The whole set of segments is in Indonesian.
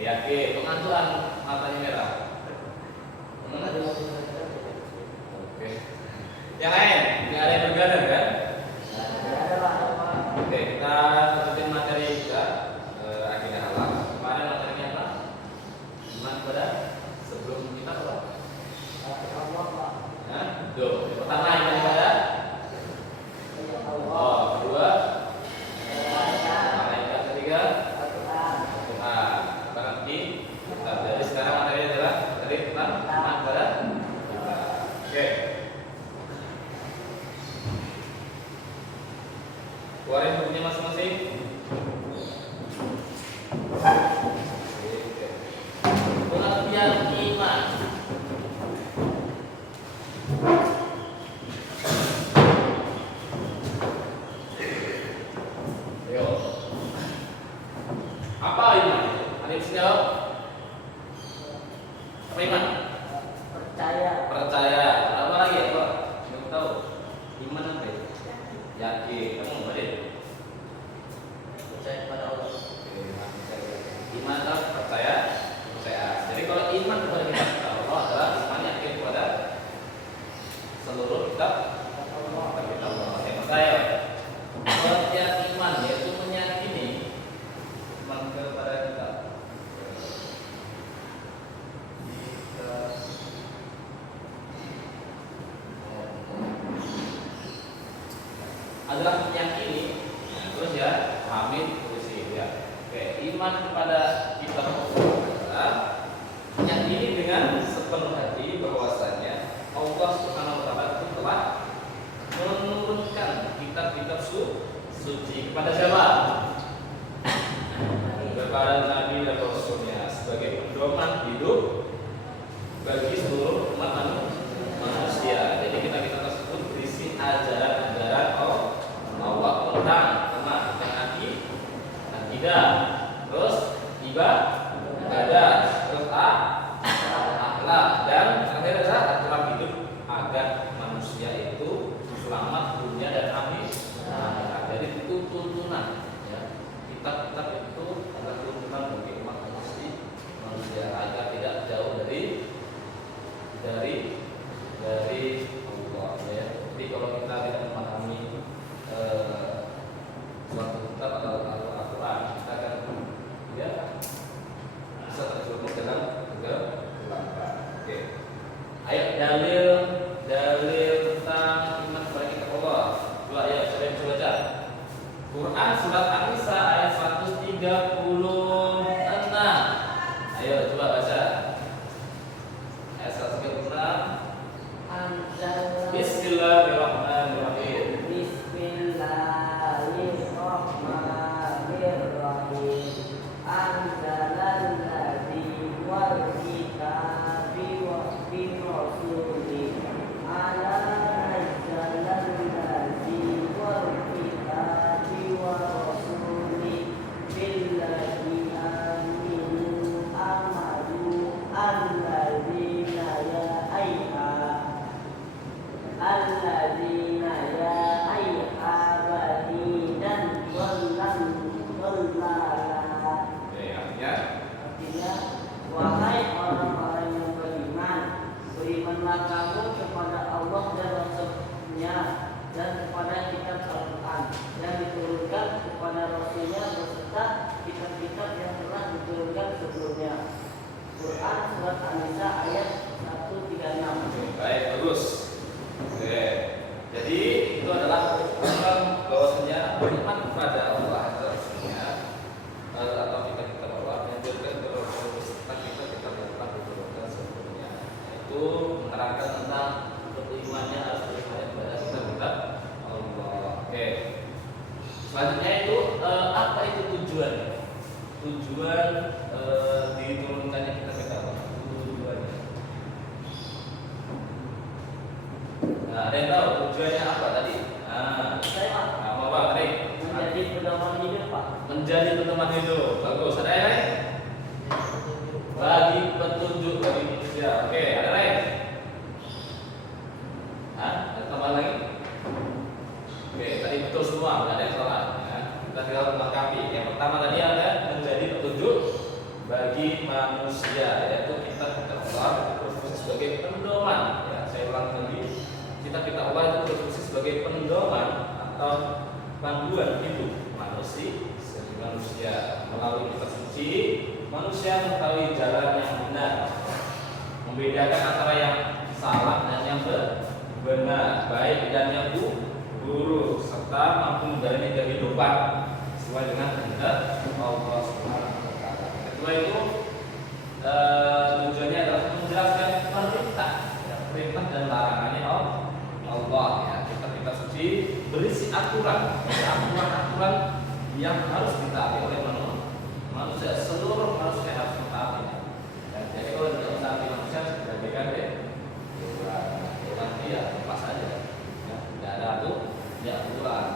Yakin, pengantuan matanya merah. Oke. Yang lain, nggak ada yang berbeda kan? Oke, kita lanjutin materi kita. Akidah halal. Kemarin materinya apa? Iman kepada sebelum kita apa? Ya, betul. Pertama iman kepada kedua malaikat, ketiga Tuhan. Berarti kita dari sekarang materi adalah materi tentang iman kepada kita. Oke. Keluarin bukunya masing-masing. Pengertian iman. Yo. Apa iman? Ada yang bisa jawab? Apa iman? Percaya. Apa lagi ya, Pak? Belum tahu. Iman apa itu? Yakin. Kamu nggak ada? Percaya kepada Allah. Iman adalah percaya. Jadi kalau iman kepada kita Allah adalah iman yakin kepada seluruh kitab Allah. Yang percaya. Pengertian iman yaitu meyakini iman kepada kita. Adalah meyakini, terus ya, pahami tulis ya. Oke, iman kepada kitab Allah adalah meyakini dengan sepenuh hati bahwasanya Allah Subhanahu wa taala itu telah menurunkan kitab-kitab suci kepada siapa? Kepada Nabi dan Rasulnya sebagai pedoman hidup bagi seluruh umat manusia. Jadi kitab-kitab tersebut berisi ajaran-ajaran Allah tentang akidah, terus ibadah, terus akhlak, dan terakhir adalah aturan hidup agar manusia itu selamat dunia dan akhirat. Jadi itu tuntunan, ya. Kitab-kitab itu adalah tuntunan bagi umat manusia agar tidak jauh dari Allah. Ya. Jadi kalau kita tidak memahami suatu kitab atau Al-Quran, kita akan bisa terjerumus dalam kegelapan. Oke. Ayat dalil tentang iman kepada kitab Allah. Dua ayat, siapa yang bisa baca? Quran surat An-Nisa ayat 136. Ayo coba baca. Ayat 136. Bismillahirrahmanirrahim. Wahai orang-orang yang beriman, berimanlah kamu kepada Allah dan Rasul-Nya dan kepada kitab Al-Quran yang diturunkan kepada Rasulnya beserta kitab-kitab yang telah diturunkan sebelumnya. Quran surat An-Nisa ayat 136. Baik, bagus. Oke. Jadi itu adalah bahwasanya beriman kepada Allah dan Rasulnya atau kitab-kitab Allah yang diturunkan kepada Rasul beserta kitab-kitab yang telah diturunkan sebelumnya. Itu menerangkan tentang berimannya harus beriman kepada kitab-kitab Allah. Oke. Selanjutnya itu apa itu tujuannya? Tujuan diturunkannya kitab-kitab Allah. Tujuannya. Nah, ada yang tahu tujuannya apa tadi? Saya Mau apa tadi? menjadi pedoman hidup, Pak. Menjadi pedoman hidup. Bagus. Ada yang lain? Bagi petunjuk bagi manusia. Oke, ada lain? Ada tambahan lagi? Oke, tadi betul semua, nggak ada yang salah. Ya. Kita tinggal melengkapi. Yang pertama tadi ada menjadi petunjuk bagi manusia, yaitu kita Allah itu berfungsi sebagai pendoman. Ya, saya ulang lagi, kita Allah itu berfungsi sebagai pendoman atau panduan hidup manusia. Melalui kitab suci, manusia mengetahui jalan yang benar, membedakan antara yang salah dan yang benar, baik dan yang buruk, serta mampu menjalani kehidupan sesuai dengan kehendak Allah Subhanahu wa taala. Kedua itu tujuannya adalah menjelaskan perintah dan larangannya Allah. Ya, kitab suci berisi aturan yang harus ditaati oleh manusia. Seluruh manusia harus mentaati. Jadi kalau tidak mentaati manusia sebagai hewan dia lepas saja. Ya, tidak ada aturan.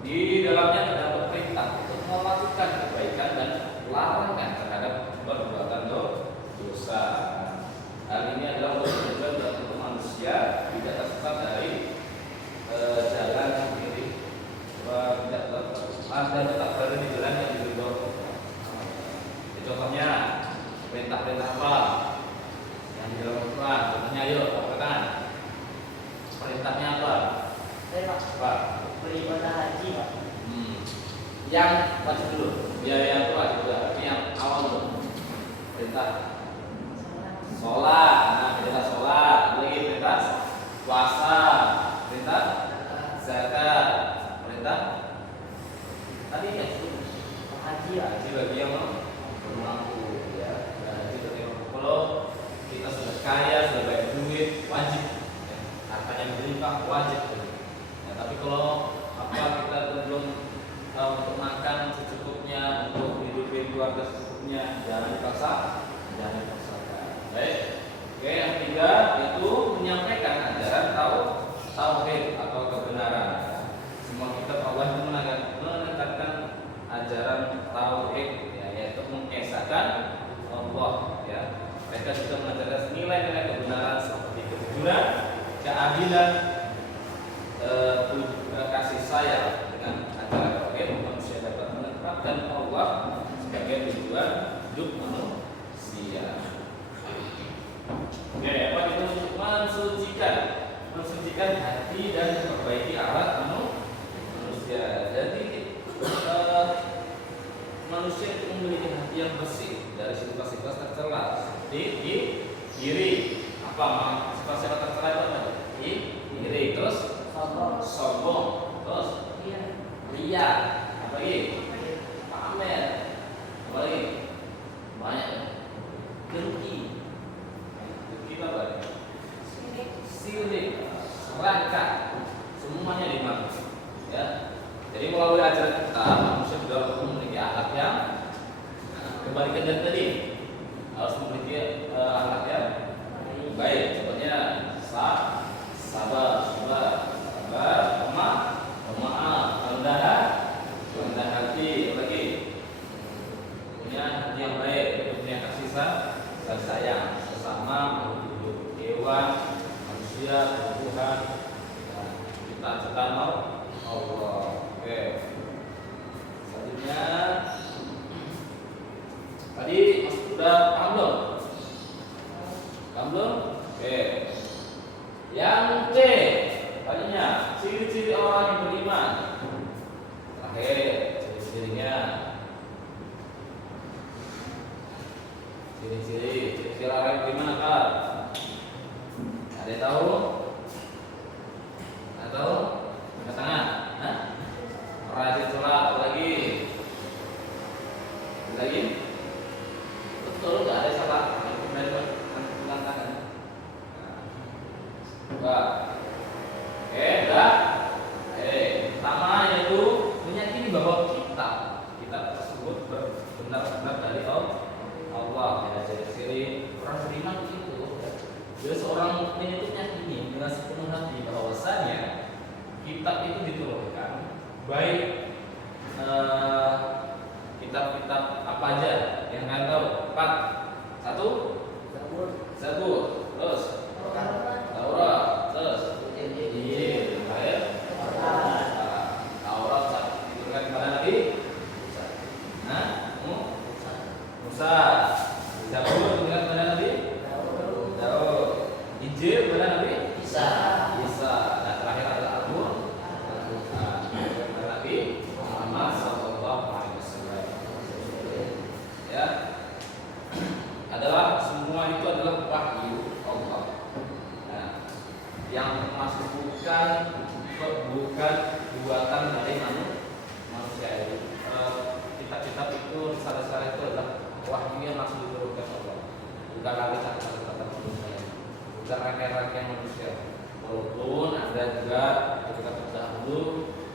Di dalamnya terdapat perintah untuk melakukan kebaikan dan larangan terhadap perbuatan dosa. Hal ini adalah untuk manusia tidak tersesat dari jalan yang kiri, dan tetap berada di jalan yang diridhoi. Contohnya perintah-perintah apa yang di dalam Al-Quran? Contohnya, ayo katakan perintahnya apa? Apa? Beribadah haji, Pak. Yang wajib dulu, yang wajib dulu. Ini yang awal dulu. Perintah sholat, perintah sholat, lagi perintah puasa, perintah zakat, perintah tadi haji bagi yang mampu, ya. Haji bagi yang mampu. Kalau kita sudah kaya, sudah banyak duit, wajib. Ya. Hartanya berlimpah, wajib. Ya, tapi kalau kita belum untuk makan secukupnya, untuk hidupin keluarga secukupnya, jangan dipaksakan. Baik. Oke, yang ketiga itu menyampaikan ajaran tauhid atau kebenaran. Semua kitab Allah itu menekankan ajaran tauhid, ya, yaitu mengesahkan Allah. Ya. Mereka juga mengajarkan nilai-nilai kebenaran seperti kejujuran, keadilan, kasih sayang. Dengan ajaran tauhid, manusia dapat menetapkan Allah sebagai tujuan hidup manusia. Oke, apa itu mensucikan hati dan memperbaiki alat manusia. Jadi manusia itu memiliki hati yang bersih dari sifat-sifat tercela seperti iri. Apa sifat-sifat tercela itu apa? Iri, terus sombong, terus ria, apa lagi? Pamer, apa lagi? Banyak. Dengki apa? Sirik, serakah, semuanya dimaksud. Ya. Jadi melalui ajaran kita, manusia juga memiliki akhlak yang kembalikan dari tadi, harus memiliki akhlak yang baik. Contohnya sabar, pemaaf, rendah hati, lagi punya hati yang baik, punya kasih sayang sesama, hewan, manusia, Tuhan, kita ciptaan Allah. Oke. Selanjutnya tadi sudah paham belum? Oke. Yang C, tadinya ciri-ciri orang yang beriman. Terakhir, ciri-cirinya. Ciri-ciri orang yang beriman apa? Ada yang tahu? Atau angkat tangan? Rajin sholat, lagi? Betul, nggak ada salah. Angkat tangan. Enggak. Oke, udah. Pertama yaitu meyakini bahwa kitab tersebut benar-benar dari Allah. Ya, ciri-ciri orang beriman itu. Jadi seorang mukmin itu yakini dengan sepenuh hati bahwasanya kitab itu diturunkan, baik kitab-kitab apa aja yang kalian tahu? 4. 1 Zabur, terus Taurat, terus Injil, Taurat diturunkan kepada Nabi Musa. Musa. Zabur dengan kepada Nabi Daud. Injil kepada Nabi Isa. Dan terakhir adalah Al-Qur'an kepada Nabi Muhammad sallallahu alaihi wasallam. Ya. Adalah semua itu adalah wahyu Allah. Nah, yang termasuk bukan buatan dari manusia itu. Kitab-kitab itu, risalah-risalah itu adalah wahyu yang langsung diturunkan Allah. Bukan lagi kata-kata manusia, bukan rangkaian manusia. Walaupun ada juga ketika terdahulu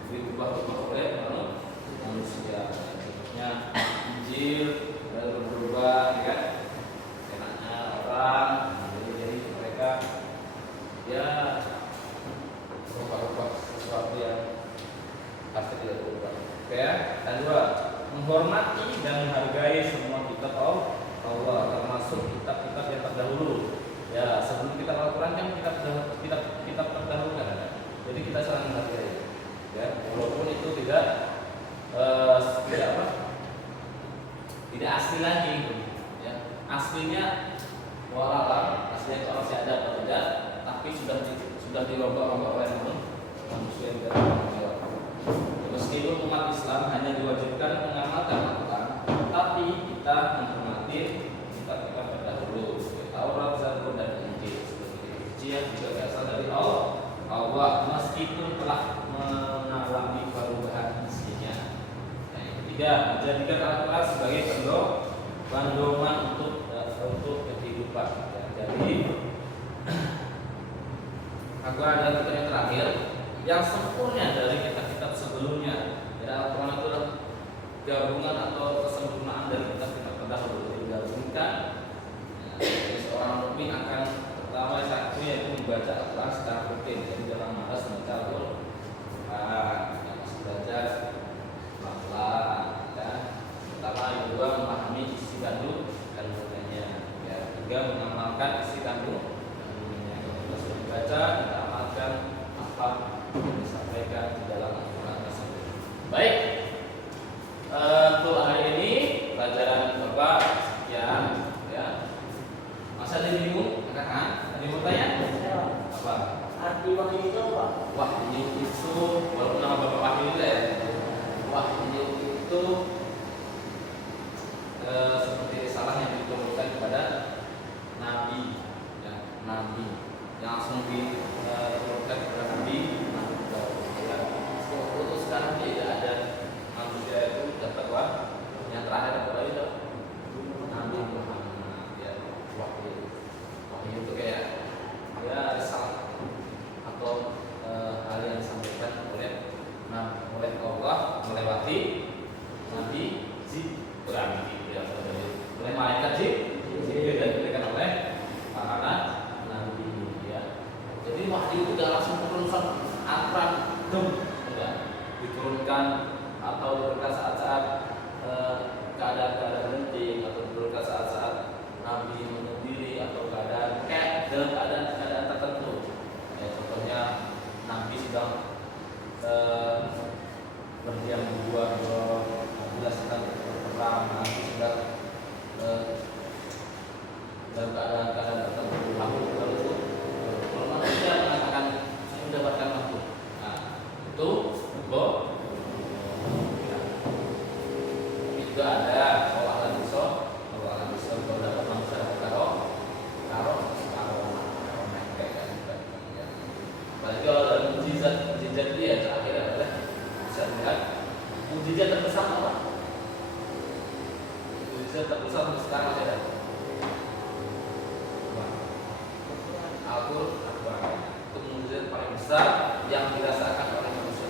diubah-ubah oleh manusia. Contohnya Injil lalu berubah, kan? Enaknya orang, jadi mereka ya berubah-ubah sesuatu yang pasti tidak berubah. Oke ya. Dan dua, menghormati dan menghargai semua kitab Allah, termasuk kitab-kitab yang terdahulu. Ya, sebelum kitab Al-Quran kan kitab terdahulu kan ada. Jadi kita saling menghargai. Ya, walaupun itu tidak tidak asli lagi. Ya, aslinya walaupun aslinya itu masih ada atau tidak, tapi sudah dirubah oleh manusia yang tidak. Meskipun umat Islam hanya diwajibkan mengamalkan Al-Quran, tapi kita menghormati kitab-kitab terdahulu seperti Taurat, Zabur, dan Injil. Seperti yang juga berasal dari Allah, meskipun telah mengalami perubahan isinya. Yang ketiga, menjadikan Al-Quran sebagai pedoman untuk kehidupan. Ya, jadi Al-Quran adalah kitab yang terakhir yang sempurna dari kitab-kitab sebelumnya. Dan Al-Quran itu adalah gabungan atau kesempurnaan dari kitab-kitab terdahulu. Digabungkan. Jadi seorang mukmin akan pertama satu yaitu membaca Al-Quran secara rutin. Jadi jangan malas membaca Al-Quran. Yang masih belajar pelan-pelan. Dan pertama yang kedua memahami isi kandungan Ya, ketiga mengamalkan isi kandungan. Kita sudah membaca, kita amalkan apa yang disampaikan di dalam Al-Quran tersebut. Baik, untuk hari ini pelajaran Bapak sekian. Ya, masa ada bingung? Ada yang mau tanya? Apa? Arti wahyu itu apa? Wahyu itu, walaupun nama Bapak Wahyu itu ya, wahyu itu seperti risalah yang diturunkan kepada Nabi, ya, Nabi yang langsung diturunkan kepada Nabi. Untuk sekarang tidak ada manusia itu dapat yang terakhir adalah itu Nabi Muhammad. Ya, wahyu itu kayak ya risalah atau hal yang disampaikan oleh Allah melewati Nabi Jibril, ya, oleh malaikat Jibril dan diberikan oleh para nabi. Ya. Jadi wahyu itu tidak langsung turun Al-Quran diturunkan atau diturunkan saat-saat keadaan-keadaan penting, atau diturunkan saat-saat Nabi menyendiri atau keadaan dalam keadaan tertentu. Ya, contohnya Nabi sedang berdiam di gua bila sedang berperang, Nabi sedang dalam keadaan tertentu. Lalu itu kalau manusia mengatakan saya mendapatkan waktu, nah itu juga ada Allah bisa kalau dapat manusia taruh mereka kan. Apalagi kalau ada mujizat dia terakhir adalah bisa lihat mujizat terbesar apa? Mujizat terbesar untuk sekarang masih ada. Al-Quran itu mujizat paling besar yang dirasakan oleh manusia.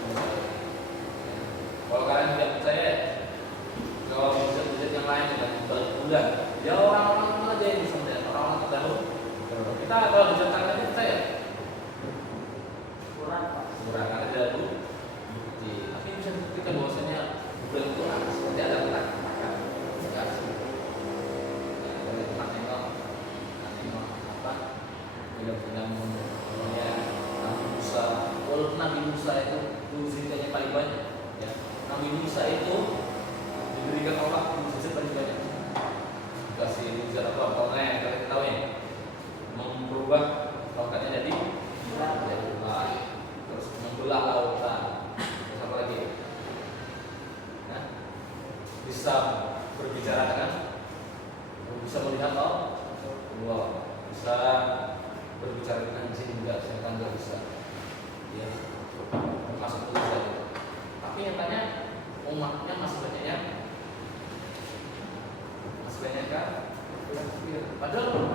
Kalau kalian tidak percaya, kalau mujizat yang lain dengan bulan, ya orang-orang aja yang bisa melihat, orang-orang terdahulu. Kita kalau diceritakan tadi percaya? Kurang karena tidak ada bukti. Tapi bisa dibuktikan bahwasanya bulan itu seperti ada letak. Nabi Musa, walaupun Nabi Musa itu mujizatnya paling banyak, ya. Nabi Musa itu diberikan Allah mujizat paling banyak. Padahal